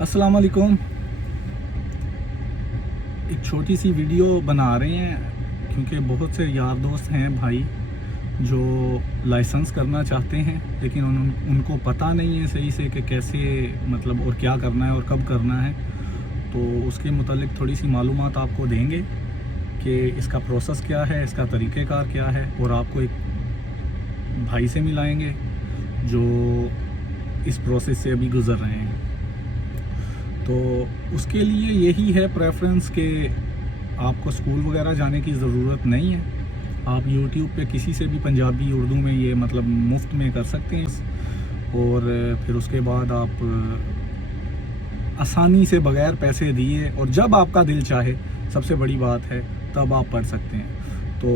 अस्सलाम वालेकुम। एक छोटी सी वीडियो बना रहे हैं क्योंकि बहुत से यार दोस्त हैं भाई जो लाइसेंस करना चाहते हैं, लेकिन उनको पता नहीं है सही से कि कैसे मतलब और क्या करना है और कब करना है। तो उसके मुतालिक थोड़ी सी मालूमात आपको देंगे कि इसका प्रोसेस क्या है, इसका तरीक़ेकार क्या है, और आपको एक भाई से मिलाएंगे जो इस प्रोसेस से अभी गुज़र रहे हैं। तो उसके लिए यही है प्रेफरेंस कि आपको स्कूल वगैरह जाने की ज़रूरत नहीं है। आप यूट्यूब पे किसी से भी पंजाबी उर्दू में ये मतलब मुफ्त में कर सकते हैं, और फिर उसके बाद आप आसानी से बग़ैर पैसे दिए और जब आपका दिल चाहे, सबसे बड़ी बात है, तब आप पढ़ सकते हैं। तो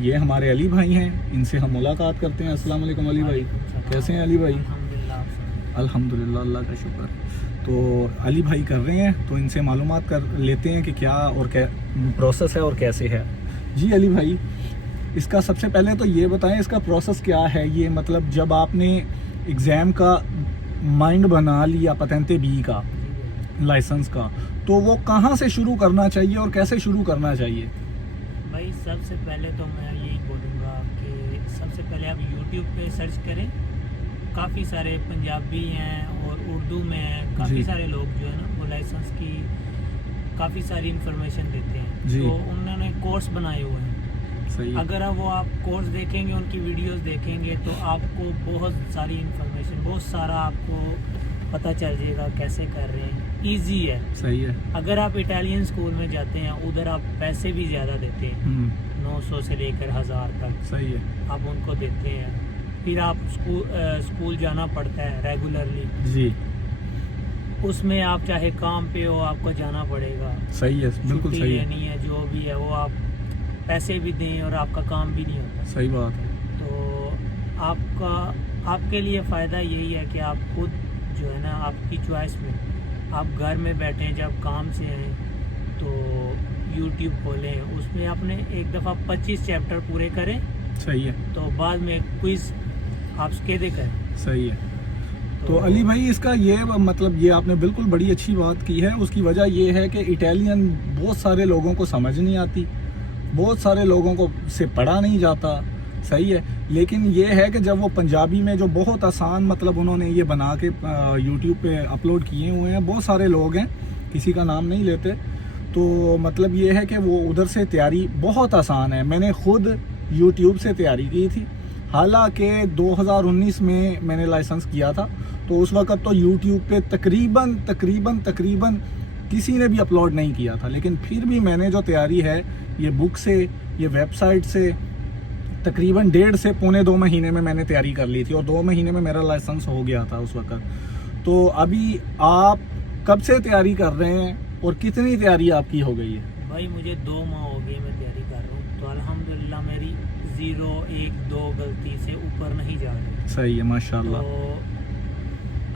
ये हमारे अली भाई हैं, इनसे हम मुलाकात करते हैं। अस्सलाम वालेकुम अली भाई, कैसे हैं अली भाई? अल्हम्दुलिल्लाह, अल्लाह का शुक्र। तो अली भाई कर रहे हैं, तो इनसे मालूमात कर लेते हैं कि क्या और क्या प्रोसेस है और कैसे है। जी अली भाई, इसका सबसे पहले तो ये बताएं इसका प्रोसेस क्या है। ये मतलब जब आपने एग्ज़ाम का माइंड बना लिया पतेंते बी का लाइसेंस का, तो वो कहाँ से शुरू करना चाहिए और कैसे शुरू करना चाहिए? भाई सबसे पहले तो मैं यही बोलूँगा कि सबसे पहले आप YouTube पे सर्च करें। काफ़ी सारे पंजाबी हैं और उर्दू में हैं, काफ़ी सारे लोग जो है ना वो लाइसेंस की काफ़ी सारी इन्फॉर्मेशन देते हैं। तो उन्होंने कोर्स बनाए हुए हैं। सही। अगर वो आप कोर्स देखेंगे, उनकी वीडियोस देखेंगे, तो आपको बहुत सारी इन्फॉर्मेशन, बहुत सारा आपको पता चल जाएगा कैसे कर रहे हैं। ईजी है। सही है। अगर आप इटालियन स्कूल में जाते हैं, उधर आप पैसे भी ज़्यादा देते हैं, 900 से लेकर 1000 तक। सही है। आप उनको देते हैं, फिर आप स्कूल जाना पड़ता है रेगुलरली जी। उसमें आप चाहे काम पे हो, आपको जाना पड़ेगा। सही है, बिल्कुल सही है। नहीं है, जो भी है वो आप पैसे भी दें और आपका काम भी नहीं होता। सही बात है। तो आपके लिए फ़ायदा यही है कि आप खुद जो है ना, आपकी चॉइस में आप घर में बैठें, जब काम से आएँ तो YouTube खोलें, उसमें आपने एक दफ़ा 25 चैप्टर पूरे करें। सही है। तो बाद में क्विज़ आप स्केदे करें। सही है। तो अली भाई, इसका ये मतलब ये आपने बिल्कुल बड़ी अच्छी बात की है। उसकी वजह ये है कि इटालियन बहुत सारे लोगों को समझ नहीं आती, बहुत सारे लोगों को से पढ़ा नहीं जाता। सही है। लेकिन ये है कि जब वो पंजाबी में जो बहुत आसान मतलब उन्होंने ये बना के यूट्यूब पे अपलोड किए हुए हैं, बहुत सारे लोग हैं, किसी का नाम नहीं लेते, तो मतलब ये है कि वो उधर से तैयारी बहुत आसान है। मैंने खुद यूट्यूब से तैयारी की थी, हालांकि 2019 में मैंने लाइसेंस किया था, तो उस वक्त तो यूट्यूब पे तकरीबन किसी ने भी अपलोड नहीं किया था। लेकिन फिर भी मैंने जो तैयारी है, ये बुक से, ये वेबसाइट से, तकरीबन 1.5 से पौने 2 महीने में मैंने तैयारी कर ली थी, और 2 महीने में मेरा लाइसेंस हो गया था उस वक्त। तो अभी आप कब से तैयारी कर रहे हैं और कितनी तैयारी आपकी हो गई है? भाई मुझे 2 माह हो गए मैं तैयारी कर रहा हूँ, तो अल्हम्दुलिल्लाह मेरी 0, 1, 2 गलती से ऊपर नहीं जा रही। सही है, माशाल्लाह। तो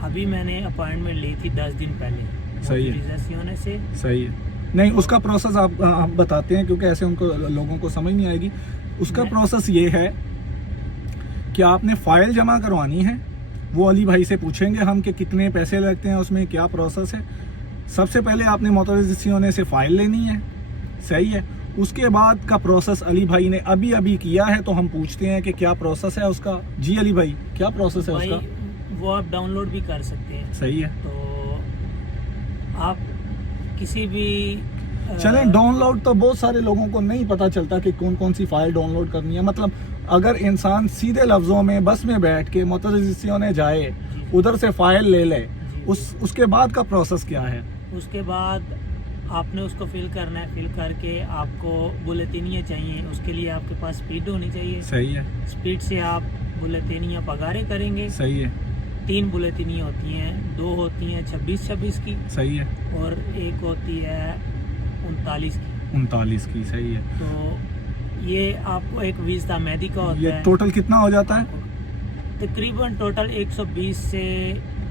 अभी मैंने अपॉइंटमेंट ली थी 10 दिन पहले। सही है। होने से सही है। नहीं, उसका प्रोसेस आप बताते हैं, क्योंकि ऐसे उनको लोगों को समझ नहीं आएगी। उसका प्रोसेस ये है कि आपने फ़ाइल जमा करवानी है। वो अली भाई से पूछेंगे हम कि कितने पैसे लगते हैं, उसमें क्या प्रोसेस है। सबसे पहले आपने मोटरज़ियोने से फ़ाइल लेनी है। सही है। उसके बाद का प्रोसेस अली भाई ने अभी किया है, तो हम पूछते हैं कि क्या प्रोसेस है उसका। जी अली भाई, क्या प्रोसेस है उसका? वो आप डाउनलोड भी कर सकते हैं। सही है। तो आप किसी भी चलें, डाउनलोड तो बहुत सारे लोगों को नहीं पता चलता कि कौन कौन सी फ़ाइल डाउनलोड करनी है। मतलब अगर इंसान सीधे लफ्ज़ों में बस में बैठ के मोटरज़ियोने जाए, उधर से फ़ाइल ले ले, उसके बाद का प्रोसेस क्या है? उसके बाद आपने उसको फिल करना है। फिल करके आपको बुलेटिनियाँ चाहिए, उसके लिए आपके पास स्पीड होनी चाहिए। सही है। स्पीड से आप बुलेटिनियाँ पगारे करेंगे। सही है। 3 बुलेटिनियाँ होती हैं, 2 होती हैं 26 की। सही है। और 1 होती है 39 की। सही है। तो ये आपको एक वीज़ा मेडिका होता है। ये टोटल कितना हो जाता है? तकरीबन टोटल 120 से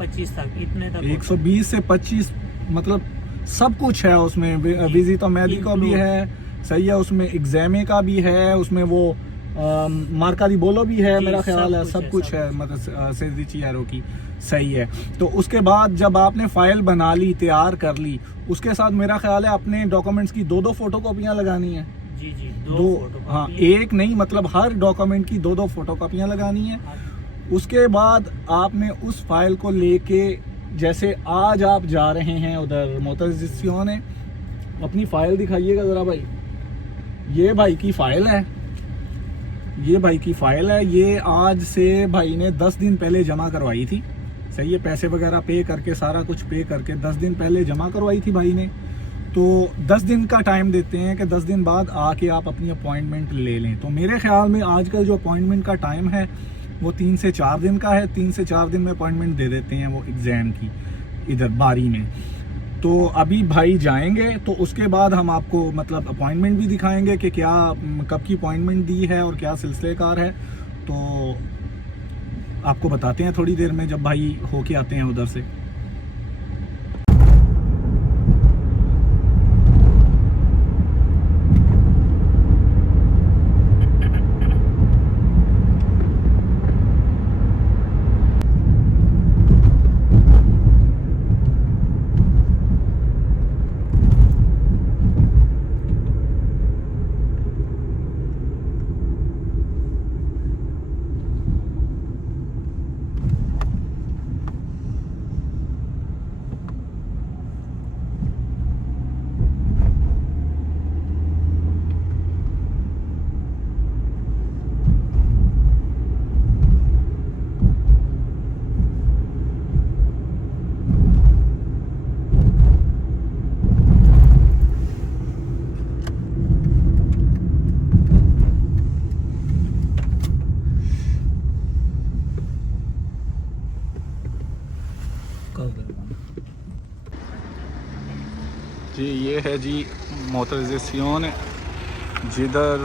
25 तक, इतने तक। 120 से 25 मतलब सब कुछ है उसमें। विजिटो मेडिको भी है। सही है। उसमें एग्जामे का भी है, उसमें वो मार्का दी बोलो भी है, मेरा ख्याल है सब कुछ है, मतलब सेजिचियारो की। सही है। तो उसके बाद जब आपने फाइल बना ली, तैयार कर ली, उसके साथ मेरा ख्याल है अपने डॉक्यूमेंट्स की 2-2 फोटोकॉपियाँ लगानी है। जी जी, दो, फोटो हाँ, एक नहीं, मतलब हर डॉक्यूमेंट की 2-2 फोटोकॉपियाँ लगानी है। उसके बाद आपने उस फाइल को लेके, जैसे आज आप जा रहे हैं उधर मोतरजिस्सियों ने, अपनी फाइल दिखाइएगा ज़रा भाई। ये भाई की फाइल है, ये भाई की फाइल है। ये आज से भाई ने 10 दिन पहले जमा करवाई थी। सही है, पैसे वगैरह पे करके, सारा कुछ पे करके 10 दिन पहले जमा करवाई थी भाई ने। तो 10 दिन का टाइम देते हैं कि 10 दिन बाद आके आप अपनी अपॉइंटमेंट ले लें। तो मेरे ख्याल में आजकल जो अपॉइंटमेंट का टाइम है वो 3 से 4 दिन का है। 3 से 4 दिन में अपॉइंटमेंट दे देते हैं वो एग्ज़ाम की, इधर बारी में। तो अभी भाई जाएंगे, तो उसके बाद हम आपको मतलब अपॉइंटमेंट भी दिखाएंगे कि क्या, कब की अपॉइंटमेंट दी है और क्या सिलसिलेकार है। तो आपको बताते हैं थोड़ी देर में जब भाई होके आते हैं उधर से। जी ये है जी मोतरजिस्सियोन, जिधर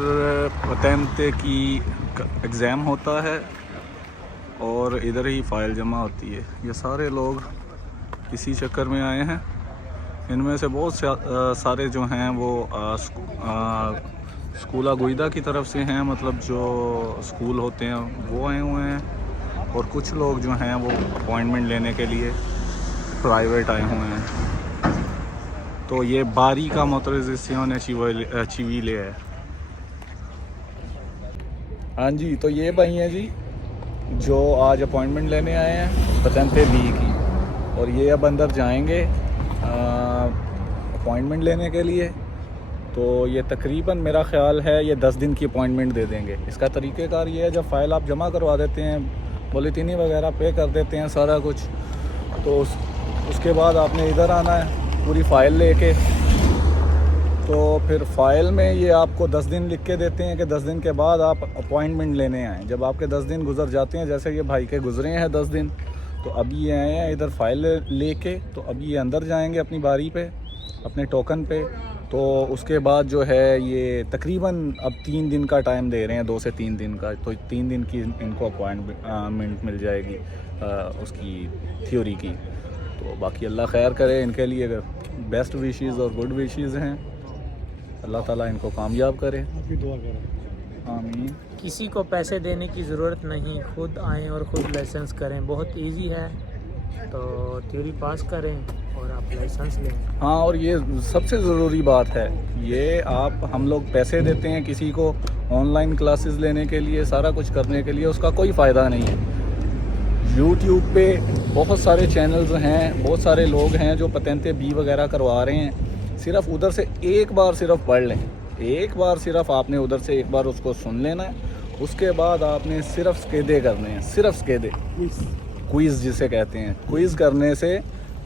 पतेंते की एग्ज़ाम होता है और इधर ही फ़ाइल जमा होती है। ये सारे लोग इसी चक्कर में आए हैं। इनमें से बहुत सारे जो हैं वो स्कूला गुइदा की तरफ से हैं, मतलब जो स्कूल होते हैं वो आए हुए हैं, और कुछ लोग जो हैं वो अपॉइंटमेंट लेने के लिए प्राइवेट आए हुए हैं। तो ये बारी का मोतरजिस्सियोन चिवीले है। हाँ जी, तो ये भाई हैं जी जो आज अपॉइंटमेंट लेने आए हैं पतेंते बी की, और ये अब अंदर जाएंगे अपॉइंटमेंट लेने के लिए। तो ये तकरीबन मेरा ख़्याल है ये 10 दिन की अपॉइंटमेंट दे देंगे। इसका तरीक़ेकार ये है, जब फ़ाइल आप जमा करवा देते हैं, बुलेटिन वगैरह पे कर देते हैं सारा कुछ, तो उसके बाद आपने इधर आना है पूरी फ़ाइल लेके। तो फिर फ़ाइल में ये आपको 10 दिन लिख के देते हैं कि 10 दिन के बाद आप अपॉइंटमेंट लेने आएँ। जब आपके 10 दिन गुजर जाते हैं, जैसे ये भाई के गुजरे हैं 10 दिन, तो अभी ये आए हैं इधर फ़ाइल लेके। तो अभी ये अंदर जाएंगे अपनी बारी पे, अपने टोकन पे। तो उसके बाद जो है ये तकरीबन अब 3 दिन का टाइम दे रहे हैं, 2 से 3 दिन का। तो 3 दिन की इनको अपॉइंटमेंट मिल जाएगी उसकी थ्योरी की। तो बाकी अल्लाह खैर करे इनके लिए, अगर बेस्ट विशेस और गुड विशेस हैं, अल्लाह ताला इनको कामयाब करे। आपकी दुआ करें, आमीन। किसी को पैसे देने की ज़रूरत नहीं, खुद आएँ और ख़ुद लाइसेंस करें। बहुत इजी है, तो थ्योरी पास करें और आप लाइसेंस लें। हाँ, और ये सबसे ज़रूरी बात है, ये हम लोग पैसे देते हैं किसी को ऑनलाइन क्लासेस लेने के लिए, सारा कुछ करने के लिए, उसका कोई फ़ायदा नहीं है। यूट्यूब पे बहुत सारे चैनल्स हैं, बहुत सारे लोग हैं जो पतेंते बी वगैरह करवा रहे हैं। सिर्फ उधर से एक बार सिर्फ पढ़ लें, एक बार सिर्फ आपने उधर से एक बार उसको सुन लेना है। उसके बाद आपने सिर्फ स्केदे करने हैं, सिर्फ स्केदे, क्विज़ जिसे कहते हैं। क्विज़ करने से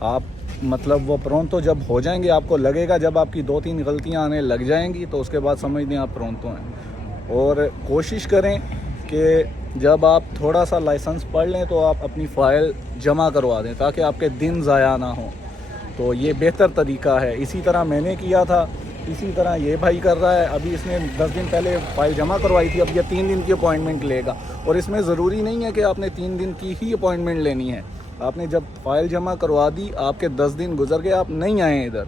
आप मतलब वो प्रोंतो जब हो जाएंगे, आपको लगेगा जब आपकी 2-3 गलतियां आने लग जाएंगी, तो उसके बाद समझ लें आप प्रोंतो हैं। और कोशिश करें कि जब आप थोड़ा सा लाइसेंस पढ़ लें तो आप अपनी फ़ाइल जमा करवा दें, ताकि आपके दिन ज़ाया ना हो। तो ये बेहतर तरीका है। इसी तरह मैंने किया था, इसी तरह ये भाई कर रहा है। अभी इसने 10 दिन पहले फ़ाइल जमा करवाई थी, अब ये 3 दिन की अपॉइंटमेंट लेगा। और इसमें ज़रूरी नहीं है कि आपने 3 दिन की ही अपॉइंटमेंट लेनी है। आपने जब फ़ाइल जमा करवा दी, आपके 10 दिन गुजर गए, आप नहीं आए इधर,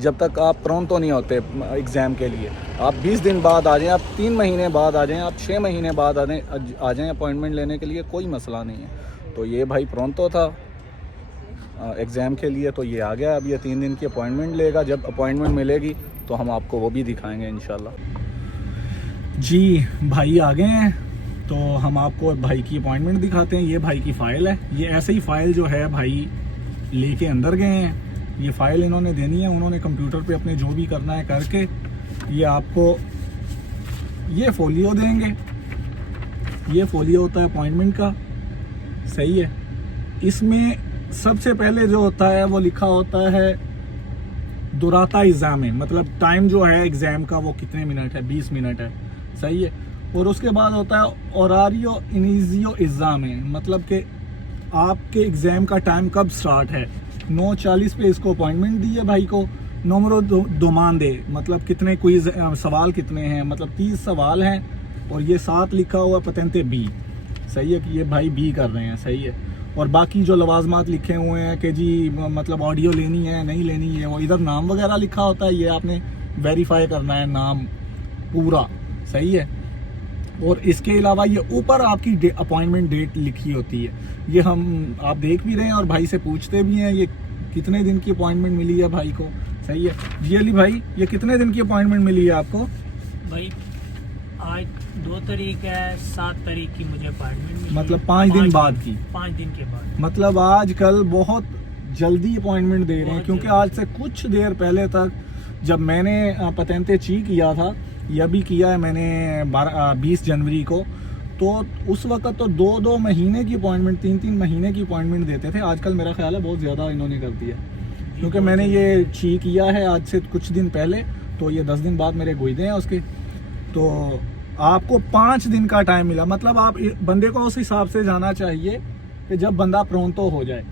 जब तक आप प्रोंतो नहीं होते एग्ज़ाम के लिए, आप 20 दिन बाद आ जाएं, आप 3 महीने बाद आ जाएं, आप 6 महीने बाद आ जाएं अपॉइंटमेंट लेने के लिए, कोई मसला नहीं है। तो ये भाई प्रोंतो था एग्ज़ाम के लिए, तो ये आ गया। अब ये 3 दिन की अपॉइंटमेंट लेगा, जब अपॉइंटमेंट मिलेगी तो हम आपको वो भी दिखाएंगे इंशाल्लाह। जी भाई आ गए हैं, तो हम आपको भाई की अपॉइंटमेंट दिखाते हैं। ये भाई की फ़ाइल है, ये ऐसे ही फ़ाइल जो है भाई लेके अंदर गए हैं। ये फ़ाइल इन्होंने देनी है, उन्होंने कंप्यूटर पे अपने जो भी करना है करके ये आपको ये फोलियो देंगे। ये फोलियो होता है अपॉइंटमेंट का, सही है। इसमें सबसे पहले जो होता है वो लिखा होता है दुराता एग्ज़ाम है, मतलब टाइम जो है एग्ज़ाम का वो कितने मिनट है, 20 मिनट है, सही है। और उसके बाद होता है ओरारियो इनिजियो एग्ज़ाम है, मतलब कि आपके एग्ज़ाम का टाइम कब स्टार्ट है। 9:40 पे इसको अपॉइंटमेंट दी है भाई को। नंबरो दोमांदे, मतलब कितने क्विज सवाल कितने हैं, मतलब 30 सवाल हैं। और ये 7 लिखा हुआ पतेंते बी, सही है कि ये भाई बी कर रहे हैं, सही है। और बाकी जो लवाजमात लिखे हुए हैं कि जी मतलब ऑडियो लेनी है नहीं लेनी है, वो इधर नाम वगैरह लिखा होता है, ये आपने वेरीफाई करना है नाम पूरा, सही है। और इसके अलावा ये ऊपर आपकी अपॉइंटमेंट डेट लिखी होती है, ये हम आप देख भी रहे हैं और भाई से पूछते भी हैं ये कितने दिन की अपॉइंटमेंट मिली है भाई को, सही है। जी अली भाई, ये कितने दिन की अपॉइंटमेंट मिली है आपको? भाई आज 2 तारीख है, 7 तारीख की मुझे अपॉइंटमेंट मिली, मतलब 5 दिन बाद की, 5 दिन के बाद। मतलब आजकल बहुत जल्दी अपॉइंटमेंट दे रहे हैं, क्योंकि आज से कुछ देर पहले तक जब मैंने पतेंते ची किया था, यह भी किया है मैंने 20 जनवरी को, तो उस वक्त तो 2-2 महीने की अपॉइंटमेंट, 3-3 महीने की अपॉइंटमेंट देते थे। आजकल मेरा ख्याल है बहुत ज़्यादा इन्होंने कर दिया, क्योंकि मैंने ये ची किया है आज से कुछ दिन पहले, तो ये 10 दिन बाद मेरे गुइदे हैं उसके। तो आपको 5 दिन का टाइम मिला, मतलब आप बंदे को उस हिसाब से जाना चाहिए कि जब बंदा प्रोंतो हो जाए।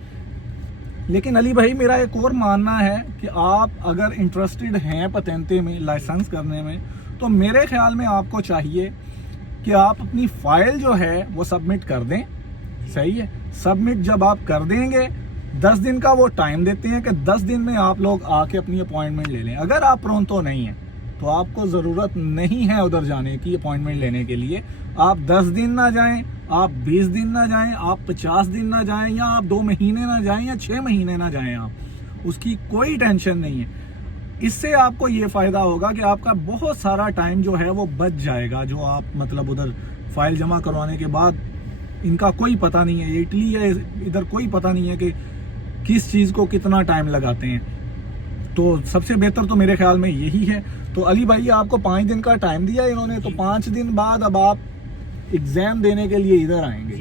लेकिन अली भाई मेरा एक और मानना है कि आप अगर इंटरेस्टेड हैं पतेंते में, लाइसेंस करने में, तो मेरे ख्याल में आपको चाहिए कि आप अपनी फाइल जो है वो सबमिट कर दें, सही है। सबमिट जब आप कर देंगे, 10 दिन का वो टाइम देते हैं कि 10 दिन में आप लोग आके अपनी अपॉइंटमेंट ले लें। अगर आप प्रोंतो नहीं है तो आपको ज़रूरत नहीं है उधर जाने की अपॉइंटमेंट लेने के लिए। आप 10 दिन ना जाएं, आप 20 दिन ना जाएं, आप 50 दिन ना जाएं, या आप 2 महीने ना जाएं या 6 महीने ना जाएं, आप उसकी कोई टेंशन नहीं है। इससे आपको ये फ़ायदा होगा कि आपका बहुत सारा टाइम जो है वो बच जाएगा, जो आप मतलब उधर फाइल जमा करवाने के बाद इनका कोई पता नहीं है, इटली है इधर कोई पता नहीं है कि किस चीज़ को कितना टाइम लगाते हैं। तो सबसे बेहतर तो मेरे ख्याल में यही है। तो अली भाई आपको 5 दिन का टाइम दिया इन्होंने, तो 5 दिन बाद अब आप एग्ज़ाम देने के लिए इधर आएंगे,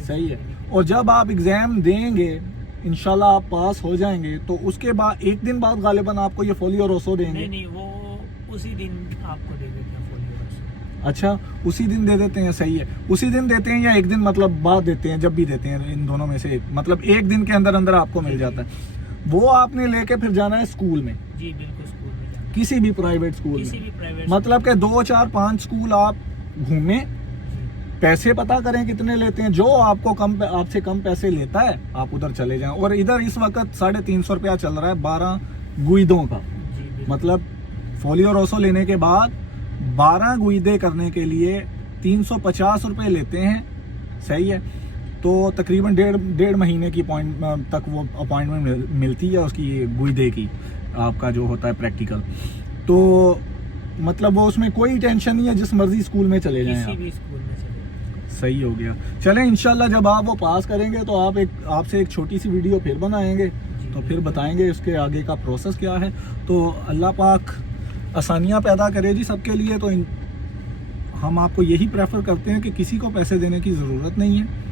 सही है। और जब आप एग्ज़ाम देंगे इंशाल्लाह आप पास हो जाएंगे, तो उसके बाद 1 दिन बाद गालिबन आपको ये फोलियो रोसो देंगे। नहीं, वो उसी दिन आपको दे देते हैं फोलियो रोसो। अच्छा, उसी दिन दे देते हैं, सही है। उसी दिन देते हैं या 1 दिन मतलब बाद देते हैं, जब भी देते हैं इन दोनों में से एक, मतलब 1 दिन के अंदर अंदर आपको मिल जाता है। वो आपने लेके फिर जाना है स्कूल में। जी बिल्कुल, स्कूल में जाना, किसी भी प्राइवेट स्कूल किसी में, भी प्राइवेट, मतलब कि 2, 4, 5 स्कूल आप घूमें, पैसे पता करें कितने लेते हैं, जो आपको आपसे कम पैसे लेता है आप उधर चले जाएं। और इधर इस वक्त 350 रुपया चल रहा है 12 गुइदों का, मतलब फोलियो रोसो लेने के बाद 12 गुइदे करने के लिए 350 रुपये लेते हैं, सही है। तो तकरीबन डेढ़ महीने की तक वो अपॉइंटमेंट मिलती है उसकी, गुइदे की, आपका जो होता है प्रैक्टिकल। तो मतलब वो उसमें कोई टेंशन नहीं है, जिस मर्जी स्कूल में चले जाएं किसी आप, भी स्कूल में चले। सही हो गया। चलें इंशाल्लाह जब आप वो पास करेंगे तो आपसे एक छोटी सी वीडियो फिर बनाएंगे, तो फिर बताएंगे उसके आगे का प्रोसेस क्या है। तो अल्लाह पाक आसानियाँ पैदा करे जी सबके लिए। तो हम आपको यही प्रेफर करते हैं कि किसी को पैसे देने की ज़रूरत नहीं है।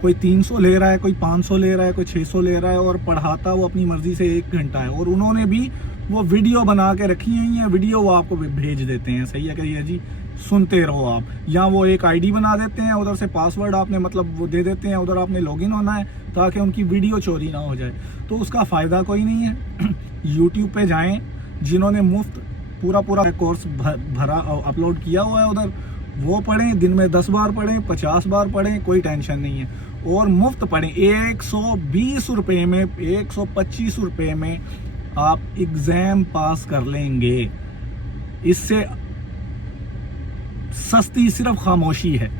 कोई 300 ले रहा है, कोई 500 ले रहा है, कोई 600 ले रहा है, और पढ़ाता वो अपनी मर्जी से 1 घंटा है। और उन्होंने भी वो वीडियो बना के रखी हुई है, वीडियो वो आपको भेज देते हैं, सही है कि ये जी सुनते रहो आप। या वो एक आईडी बना देते हैं, उधर से पासवर्ड आपने मतलब वो दे देते हैं, उधर आपने लॉगिन होना है ताकि उनकी वीडियो चोरी ना हो जाए। तो उसका फ़ायदा कोई नहीं है। यूट्यूब पे जाएं, जिन्होंने मुफ्त पूरा कोर्स भरा अपलोड किया हुआ है उधर, वो पढ़ें, दिन में 10 बार पढ़ें, 50 बार पढ़ें, कोई टेंशन नहीं है। और मुफ्त पढ़ें, 120 रुपये में, 125 रुपये में आप एग्ज़ाम पास कर लेंगे। इससे सस्ती सिर्फ खामोशी है,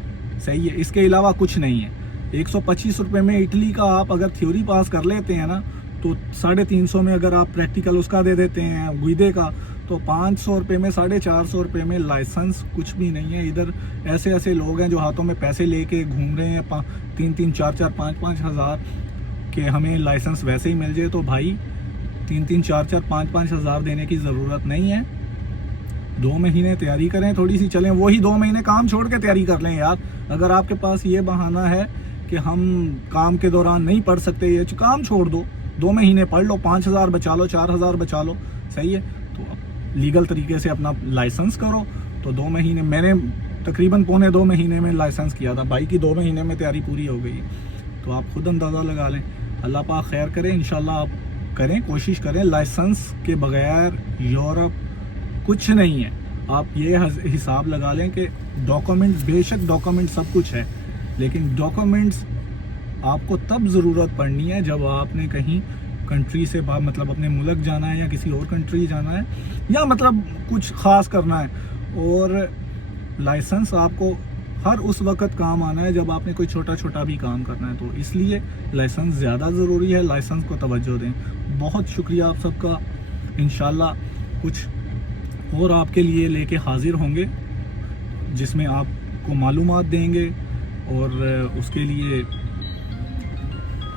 सही है, इसके अलावा कुछ नहीं है। 125 रुपये में इटली का आप अगर थ्योरी पास कर लेते हैं ना, तो 350 में अगर आप प्रैक्टिकल उसका दे देते हैं गुइदे का, तो 500 रुपये में 450 रुपये में लाइसेंस कुछ भी नहीं है। इधर ऐसे ऐसे लोग हैं जो हाथों में पैसे लेके घूम रहे हैं 3-3, 4-4, 5-5 हज़ार के हमें लाइसेंस वैसे ही मिल जाए। तो भाई 3-3, 4-4, 5-5 हज़ार देने की ज़रूरत नहीं है। 2 महीने तैयारी करें, थोड़ी सी चलें, वही 2 महीने काम छोड़ के तैयारी कर लें यार। अगर आपके पास ये बहाना है कि हम काम के दौरान नहीं पढ़ सकते, ये काम छोड़ दो, 2 महीने पढ़ लो, 5,000 बचा लो, 4,000 बचा लो, सही है। तो लीगल तरीके से अपना लाइसेंस करो। तो 2 महीने मैंने तकरीबन 2.25 महीने में लाइसेंस किया था, भाई की 2 महीने में तैयारी पूरी हो गई। तो आप खुद अंदाज़ा लगा लें। अल्लाह पाक खैर करे, इंशाल्लाह आप करें, कोशिश करें। लाइसेंस के बगैर यूरोप कुछ नहीं है। आप ये हिसाब लगा लें कि डॉक्यूमेंट्स, बेशक डॉक्यूमेंट सब कुछ है, लेकिन डॉक्यूमेंट्स आपको तब ज़रूरत पड़नी है जब आपने कहीं कंट्री से बाहर, मतलब अपने मुल्क जाना है या किसी और कंट्री जाना है, या मतलब कुछ ख़ास करना है। और लाइसेंस आपको हर उस वक्त काम आना है जब आपने कोई छोटा छोटा भी काम करना है। तो इसलिए लाइसेंस ज़्यादा ज़रूरी है, लाइसेंस को तवज्जो दें। बहुत शुक्रिया आप सबका। इंशाल्लाह कुछ और आपके लिए लेके हाजिर होंगे जिसमें आपको मालूमात देंगे। और उसके लिए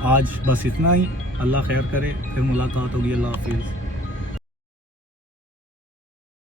आज बस इतना ही। अल्लाह खैर करे, फिर मुलाकात होगी। अल्लाह हाफिज़।